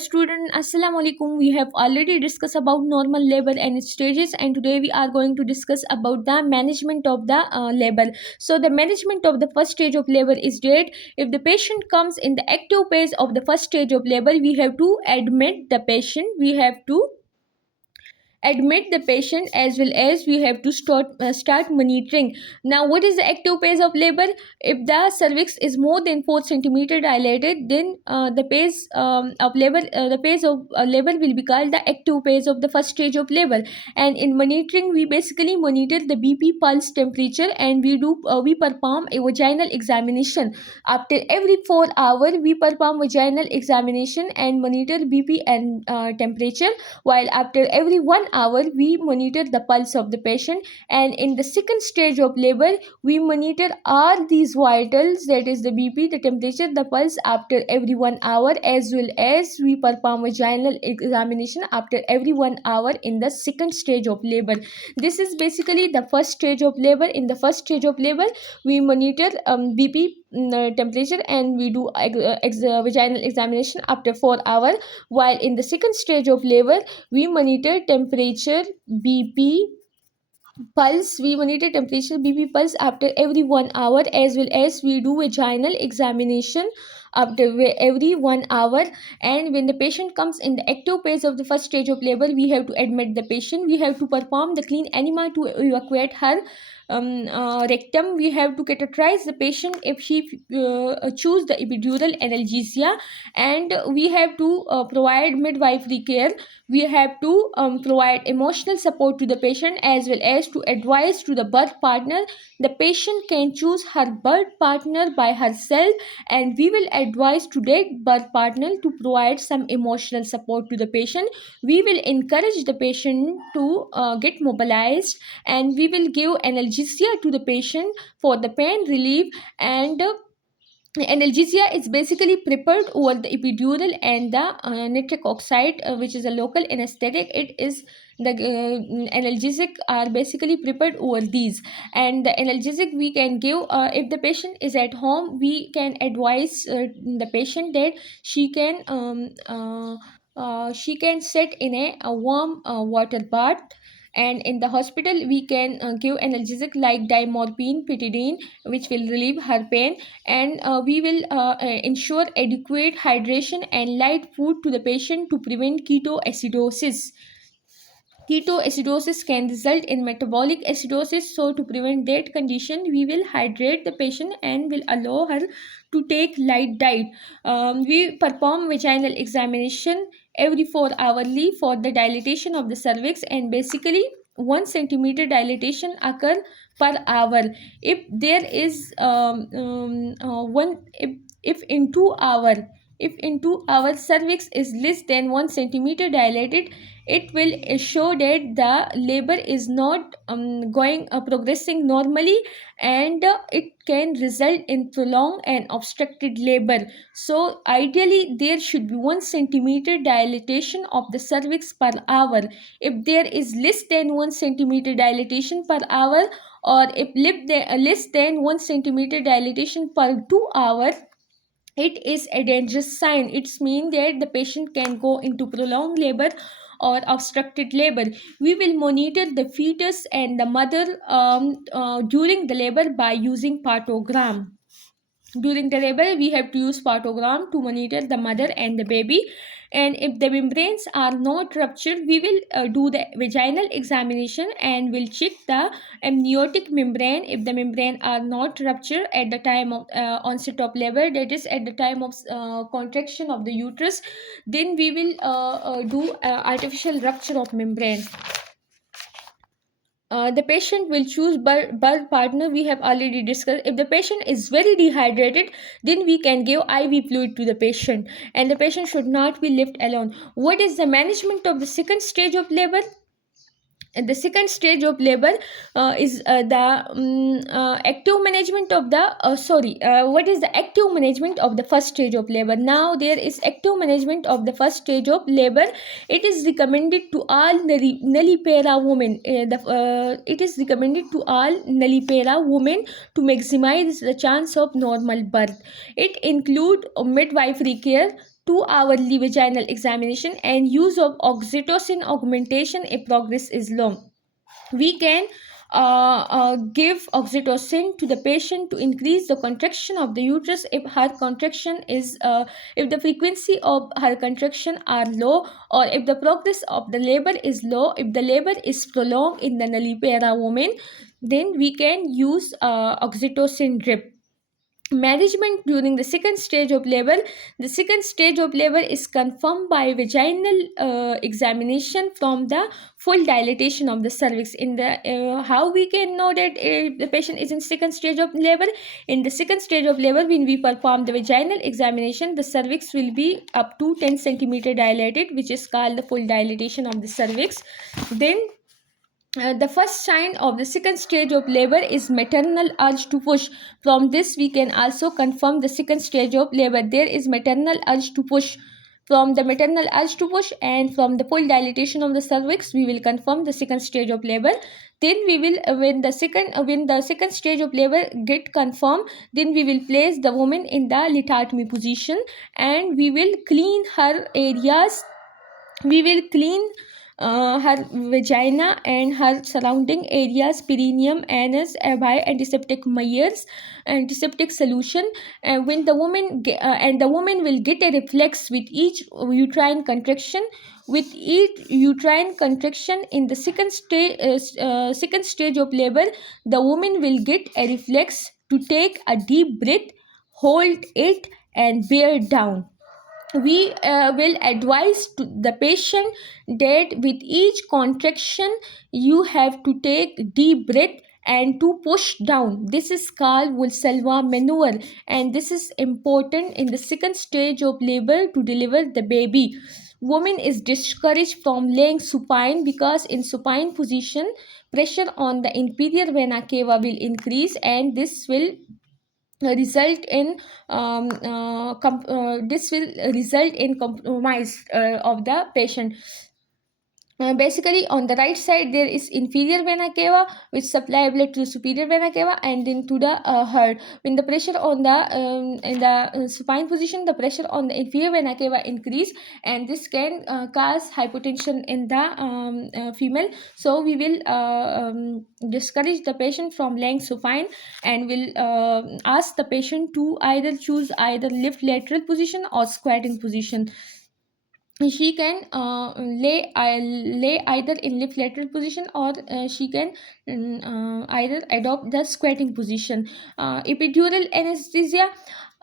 student, Assalamu alaikum. We have already discussed about normal labor and its stages, and today we are going to discuss about the management of the labor. So the management of the first stage of labor is that if the patient comes in the active phase of the first stage of labor, we have to admit the patient. We have to admit the patient, as well as we have to start monitoring. Now, what is the active phase of labor? If the cervix is more than 4 centimeter dilated, then the phase of labor the phase of labor will be called the active phase of the first stage of labor. And in monitoring, we basically monitor the BP, pulse, temperature, and we perform a vaginal examination. After every 4 hours, we perform vaginal examination and monitor BP and temperature, while after every 1 hour we monitor the pulse of the patient. And in the second stage of labor, we monitor all these vitals, that is the BP, the temperature, the pulse, after every 1 hour, as well as we perform vaginal examination after every 1 hour in the second stage of labor. This is basically the first stage of labor. In the first stage of labor, we monitor BP, temperature, and we do vaginal examination after 4 hours, while in the second stage of labor, we monitor temperature, BP, pulse. We monitor temperature, BP, pulse after every 1 hour, as well as we do vaginal examination after every 1 hour. And when the patient comes in the active phase of the first stage of labor, we have to admit the patient. We have to perform the clean enema to evacuate her rectum. We have to catheterize the patient if she choose the epidural analgesia, and we have to provide midwifery care. We have to provide emotional support to the patient, as well as to advise to the birth partner. The patient can choose her birth partner by herself, and we will advise to that birth partner to provide some emotional support to the patient. We will encourage the patient to get mobilized, and we will give analgesia to the patient for the pain relief. And analgesia is basically prepared over the epidural and the nitric oxide, which is a local anesthetic. It is the analgesic are basically prepared over these. And the analgesic we can give, if the patient is at home, we can advise the patient that she can sit in a warm water bath. And in the hospital, we can give analgesic like diamorphine, pitidine, which will relieve her pain. And we will ensure adequate hydration and light food to the patient to prevent ketoacidosis. Ketoacidosis can result in metabolic acidosis, so to prevent that condition, we will hydrate the patient and will allow her to take light diet. We perform vaginal examination every 4 hourly for the dilatation of the cervix, and basically 1 centimeter dilatation occur per hour. If there is one if in 2 hour if in 2 hours cervix is less than 1 centimeter dilated, it will show that the labor is not progressing normally, and it can result in prolonged and obstructed labor. So ideally there should be 1 centimeter dilatation of the cervix per hour. If there is less than 1 centimeter dilatation per hour, or if less than 1 centimeter dilatation per 2 hours, it is a dangerous sign. It's mean that the patient can go into prolonged labor or obstructed labor. We will monitor the fetus and the mother during the labor by using partogram. During the labor, we have to use partogram to monitor the mother and the baby. And if the membranes are not ruptured, we will do the vaginal examination and will check the amniotic membrane. If the membrane are not ruptured at the time of onset of labor, that is at the time of contraction of the uterus, then we will do artificial rupture of membrane. The patient will choose birth partner. We have already discussed. If the patient is very dehydrated, then we can give IV fluid to the patient, and the patient should not be left alone. What is the management of the second stage of labor? And the second stage of labor is the active management of the what is the active management of the first stage of labor? Now there is active management of the first stage of labor. It is recommended to all nullipera women. It is recommended to all nullipera women to maximize the chance of normal birth. It include midwifery care 2 hourly vaginal examination and use of oxytocin augmentation if progress is low. We can give oxytocin to the patient to increase the contraction of the uterus if her contraction is if the frequency of her contraction are low, or if the progress of the labor is low. If the labor is prolonged in the nullipera woman, then we can use oxytocin drip. Management during the second stage of labor. The second stage of labor is confirmed by vaginal examination from the full dilatation of the cervix. In the how we can know that the patient is in second stage of labor? In the second stage of labor, when we perform the vaginal examination, the cervix will be up to 10 centimeter dilated, which is called the full dilatation of the cervix. Then the first sign of the second stage of labor is maternal urge to push. From this, we can also confirm the second stage of labor. There is maternal urge to push. From the maternal urge to push and from the full dilatation of the cervix, we will confirm the second stage of labor. Then we will, when the second stage of labor get confirmed, then we will place the woman in the lithotomy position, and we will clean her areas. We will clean her vagina and her surrounding areas, perineum, anus, by antiseptic measures, antiseptic solution. When the woman and the woman will get a reflex with each uterine contraction. With each uterine contraction in the second stage of labor, the woman will get a reflex to take a deep breath, hold it, and bear down. We will advise to the patient that with each contraction you have to take deep breath and to push down. This is called Valsalva maneuver, and this is important in the second stage of labor to deliver the baby. Woman is discouraged from laying supine because in supine position pressure on the inferior vena cava will increase, and this will result in this will result in compromise of the patient. Basically, on the right side there is inferior vena cava which supply blood to superior vena cava and then to the heart. When the pressure on the in the supine position, the pressure on the inferior vena cava increase, and this can cause hypotension in the female. So we will discourage the patient from laying supine, and will ask the patient to either choose either lift lateral position or squatting position. She can lay either in lift lateral position, or she can either adopt the squatting position. Epidural anesthesia.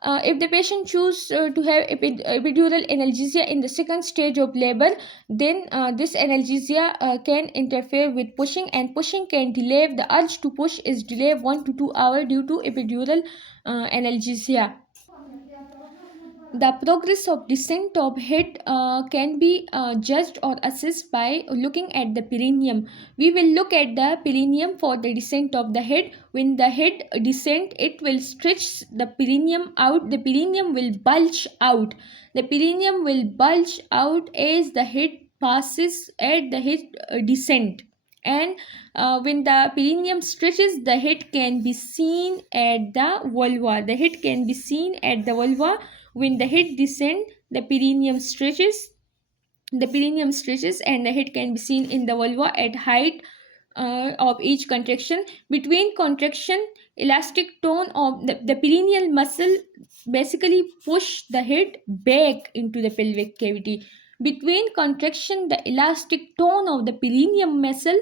If the patient choose to have epidural analgesia in the second stage of labor, then this analgesia can interfere with pushing, and pushing can delay. The urge to push is delayed 1 to 2 hours due to epidural analgesia. The progress of descent of head can be judged or assessed by looking at the perineum. We will look at the perineum for the descent of the head. When the head descent, it will stretch the perineum out. The perineum will bulge out. The perineum will bulge out as the head passes at the head descent. And when the perineum stretches, the head can be seen at the vulva. The head can be seen at the vulva. When the head descends, the perineum stretches and the head can be seen in the vulva at height of each contraction. Between contraction, elastic tone of the perineal muscle basically push the head back into the pelvic cavity. Between contraction, the elastic tone of the perineum muscle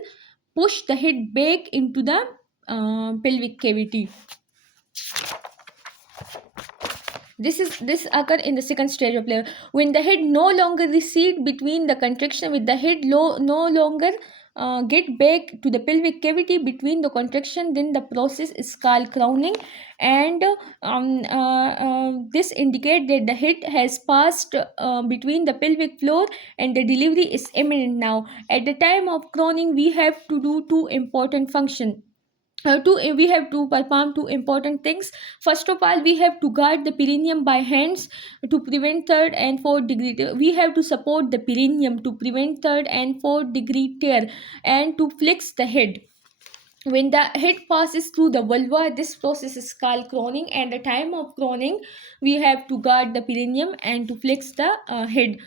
push the head back into the pelvic cavity. This occur in the second stage of labor. When the head no longer recede between the contraction, with the head no longer get back to the pelvic cavity between the contraction, then the process is called crowning, and this indicate that the head has passed between the pelvic floor and the delivery is imminent now. At the time of crowning, we have to do two important functions. We have to perform two important things. First of all, we have to guard the perineum by hands to prevent third and fourth degree. We have to support the perineum to prevent third and fourth degree tear, and to flex the head. When the head passes through the vulva, this process is called crowning, and the time of crowning, we have to guard the perineum and to flex the head.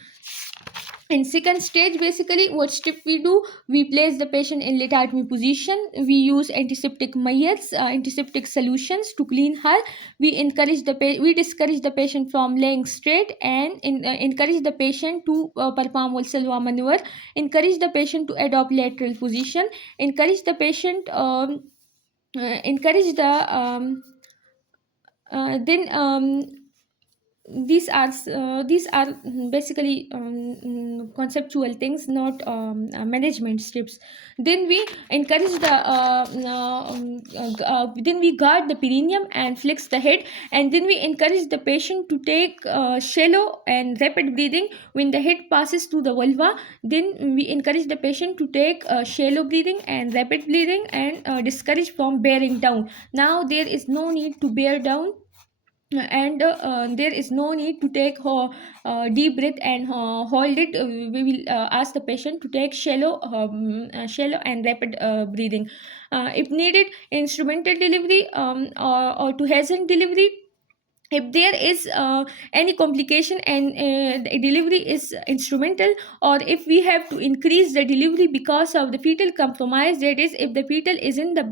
In second stage, basically what step we do, we place the patient in lithotomy position. We use antiseptic measures, antiseptic solutions to clean her. We discourage the patient from laying straight, and encourage the patient to perform Valsalva maneuver. Encourage the patient to adopt lateral position. Encourage the patient encourage the then these are basically conceptual things, not management steps. Then we encourage the then we guard the perineum and flex the head, and then we encourage the patient to take shallow and rapid breathing when the head passes through the vulva. Then we encourage the patient to take shallow breathing and rapid breathing, and discourage from bearing down. Now there is no need to bear down, and there is no need to take deep breath and hold it. We will ask the patient to take shallow and rapid breathing. If needed, instrumental delivery, or to hasten delivery. If there is any complication and the delivery is instrumental, or if we have to increase the delivery because of the fetal compromise, that is, if the fetal is in the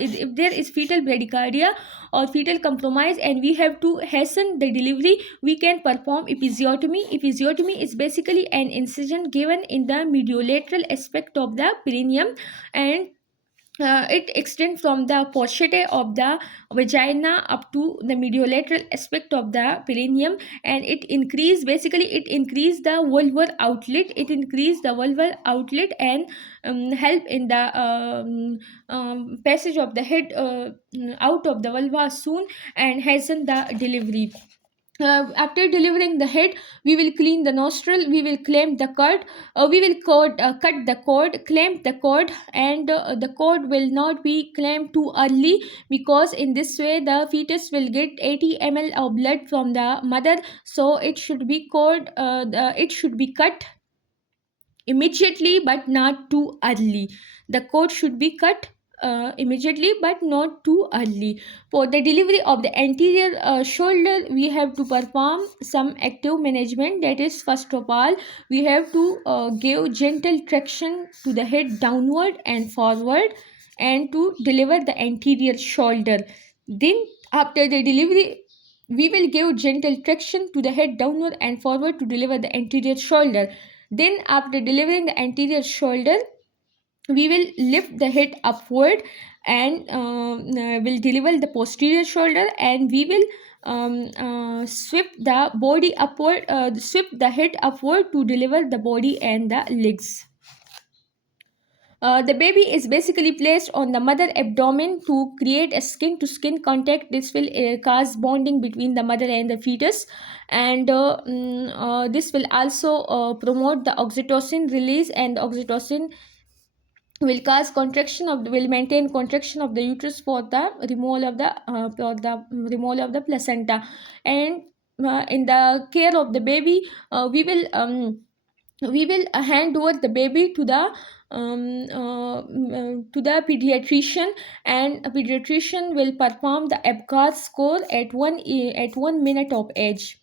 if there is fetal bradycardia or fetal compromise and we have to hasten the delivery, we can perform episiotomy. Episiotomy is basically an incision given in the mediolateral aspect of the perineum, and it extends from the pochette of the vagina up to the mediolateral aspect of the perineum, and it increase the vulvar outlet. It increase the vulvar outlet and help in the passage of the head out of the vulva soon, and hasten the delivery. After delivering the head, we will clean the nostril, we will clamp the cord, cut the cord, clamp the cord, and the cord will not be clamped too early, because in this way the fetus will get 80 ml of blood from the mother. So it should be cut immediately but not too early. The cord should be cut immediately but not too early. For the delivery of the anterior shoulder, we have to perform some active management. That is, first of all, we have to give gentle traction to the head downward and forward, and to deliver the anterior shoulder. Then, after the delivery, we will give gentle traction to the head downward and forward to deliver the anterior shoulder. Then, after delivering the anterior shoulder, we will lift the head upward and will deliver the posterior shoulder, and we will sweep the body upward, sweep the head upward to deliver the body and the legs. The baby is basically placed on the mother abdomen to create a skin to skin contact. This will cause bonding between the mother and the fetus, and this will also promote the oxytocin release, and oxytocin will maintain contraction of the uterus for the removal of the placenta. And in the care of the baby, we will hand over the baby to the pediatrician, and a pediatrician will perform the Apgar score at 1 minute of age.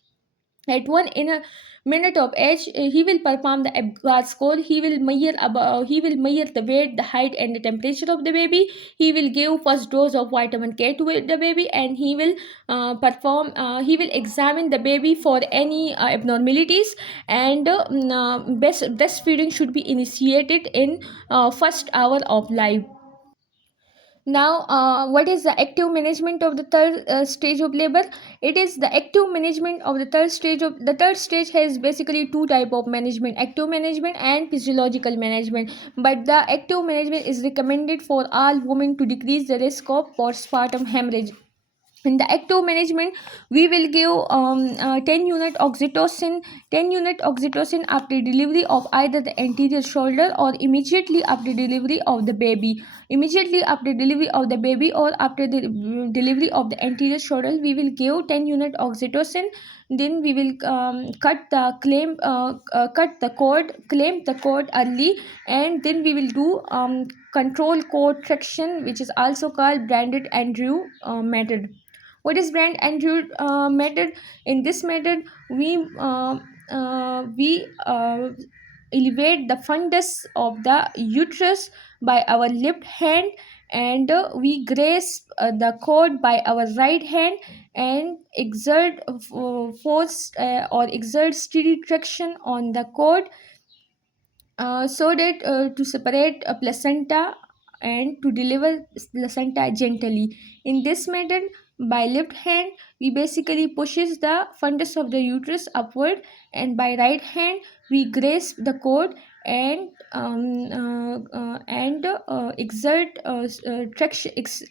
At one in a minute of age, he will perform the Apgar score. He will measure the weight, the height, and the temperature of the baby. He will give first dose of vitamin K to the baby, and he will he will examine the baby for any abnormalities. And breastfeeding should be initiated in first hour of life. Now, what is the active management of the third stage of labor? It is the active management of the third stage. Of the third stage has basically two type of management: active management and physiological management. But the active management is recommended for all women to decrease the risk of postpartum hemorrhage. In the active management, we will give 10 unit oxytocin 10 unit oxytocin after delivery of either the anterior shoulder, or immediately after delivery of the baby. Immediately after delivery of the baby, or after the delivery of the anterior shoulder, we will give 10 unit oxytocin. Then we will cut the cord, clamp the cord early, and then we will do control cord traction, which is also called branded Andrew method. What is brand Andrew method? In this method, we elevate the fundus of the uterus by our left hand, and we grasp the cord by our right hand, and exert force or exert steady traction on the cord, so that to separate a placenta and to deliver placenta gently. In this method, by left hand, we basically pushes the fundus of the uterus upward, and by right hand, we grasp the cord and exert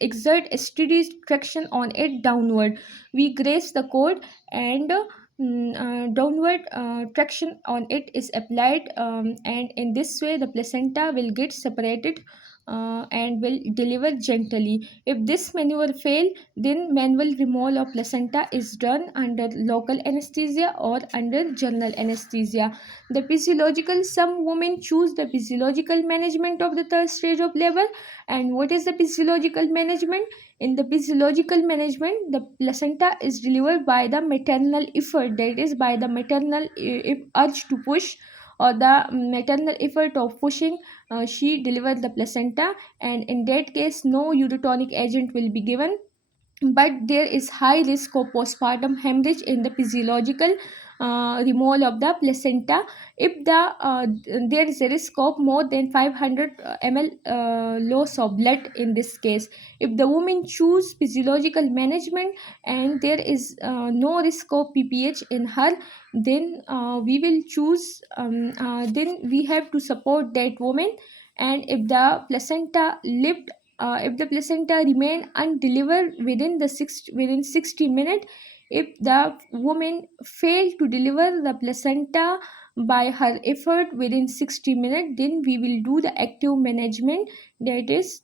exert a steady traction on it downward. We grasp the cord, and downward traction on it is applied, and in this way the placenta will get separated and will deliver gently. If this maneuver fail, then manual removal of placenta is done under local anesthesia or under general anesthesia. The physiological, some women choose the physiological management of the third stage of labor. And what is the physiological management? In the physiological management, the placenta is delivered by the maternal effort, that is, by the maternal urge to push, or the maternal effort of pushing, she delivered the placenta, and in that case, no urotonic agent will be given. But there is high risk of postpartum hemorrhage in the physiological removal of the placenta. If there is a risk of more than 500 ml loss of blood in this case. If the woman choose physiological management and there is no risk of pph in her, then we will choose then we have to support that woman. And if the placenta remain undelivered within 60 minutes, if the woman fail to deliver the placenta by her effort within 60 minutes, then we will do the active management, that is,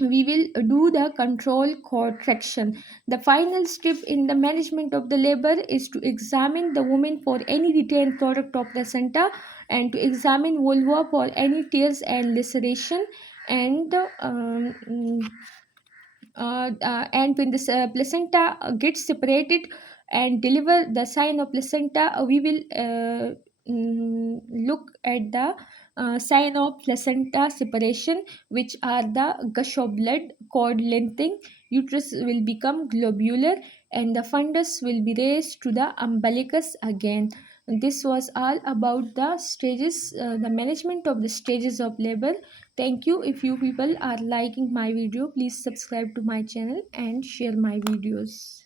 we will do the control cord traction. The final step in the management of the labor is to examine the woman for any retained product of placenta, and to examine vulva for any tears and laceration. And and when the placenta gets separated and deliver the sign of placenta, we will look at the sign of placenta separation, which are the gush of blood, cord lengthening, uterus will become globular, and the fundus will be raised to the umbilicus again. This was all about the stages, the management of the stages of labor. Thank you. If you people are liking my video, please subscribe to my channel and share my videos.